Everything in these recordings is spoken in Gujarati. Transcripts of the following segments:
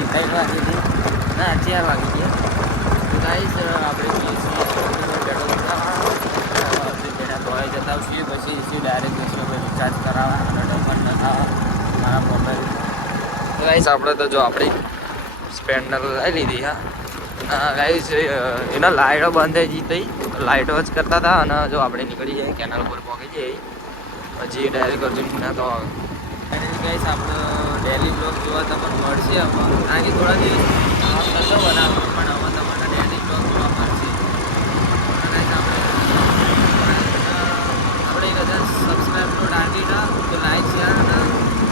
હજી 3 વાગેથી ના 4 વાગી ગયા. તો ગાઈસ આપણે જઈએ છીએ પેટ્રોલ ભરાવવા બેના ધોઈ જતા છીએ પછી ડાયરેક્ટ જઈશું આપણે રિચાર્જ કરાવવા અને ડબલ નખાવવા મારા મોબાઈલ. તો ગાઈસ આપણે તો જો આપણી સ્પેન્ડર લઈ લીધી. હા ગાઈસ એના લાઇટો બંધ થઈ જઈ લાઇટો જ કરતા હતા અને જો આપણે નીકળી જાય કેનાલ પર પહોંચી જઈએ પછી ડાયરેક્ટ અર્જુનના તો ગાઈસ આપણે ડેલી બ્લોગ જોવા તમને મળશે. આગે થોડા દિવસ નતો બનાવતો પણ હવે તમને ડેલી બ્લોગ જોવા મળશે. આપણે 1000 સબસ્ક્રાઈબ તો ડાંડી ના તો લાઈક શેર અને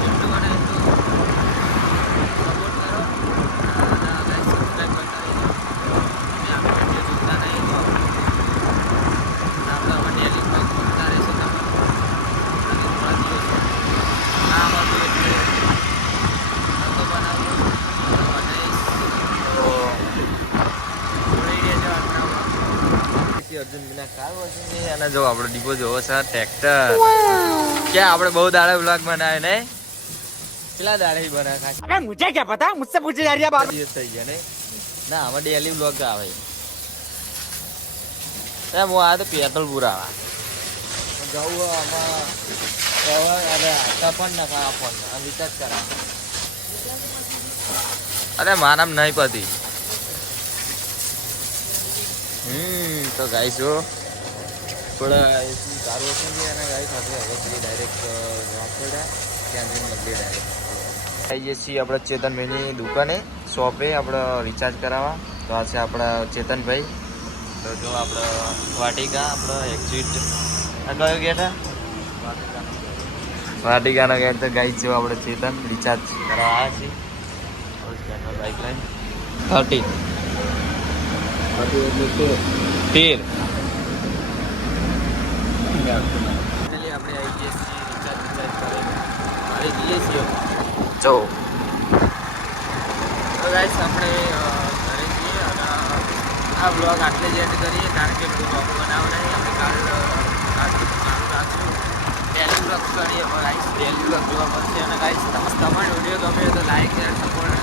એટલું અને એટલું સપોર્ટ કરો અને ગાઈસ સબસ્ક્રાઈબ કરતા રહેજો. તમે આપણે વિડીયો જોતા નહીં તો આપણે હવે ડેલી બ્લોગ જોતા રહેશે તમને થોડા દિવસ ના આવતું એટલે નતો બનાવતો બનાવીશ તો અર્જુન વિના કાર વોશિંગ અને જો આપણો ડીપો જોવો છે ટ્રેક્ટર ક્યાં આપણે બહુ દાડે વ્લોગ બનાવે ને કેટલા દાડે બનાવે ખાસ अबे मुझे क्या पता मुझसे पूछे जा रही है बार દિવસ થઈ ગયા ને ના આમાં ડેલી વ્લોગ આવે એમ હું આ તો પેટ્રોલ પુરાવા જવું આમાં કવર અને પણ નખાવા ફોન રિચાર્જ કરા અરે મારામ નહીં પતી તો ગાઈસ જો થોડા એસી સારું હતું છે અને ગાઈસ આપણે હવે ડાયરેક્ટ વાપરડા ત્યાં જઈને મળીએ ડાયરેક્ટ આવી જઈએ છીએ આપણે ચેતનભાઈની દુકાને શોપે આપણે રિચાર્જ કરાવવા. તો આ છે આપણા ચેતનભાઈ. તો જો આપણે વાટિકા આપણો એક્ઝિટ આ કયો ગેટ વાટિકાનો ગેટ. તો ગાઈસ જો આપણે ચેતન રિચાર્જ કરાવવા આવ્યા છીએ બાઇક લાઈન 30 13 આપણે આવી જઈએ છીએ રિચાર્જ કરી જઈએ છીએ જો. તો ગાઈસ આપણે ઘરે જઈએ અને આ બ્લોગ આટલે જ એન્ડ કરીએ કારણ કે બધું બ્લોગ બનાવવાના આપણે કાલ ચાલુ રાખશું ડેલી બ્લોગ કરીએ ગાઈસ ડેલી બ્લોગ જોવા મળશે. અને ગાઈસ તમારો વિડીયો ગમે તો લાઈક શેર સપોર્ટ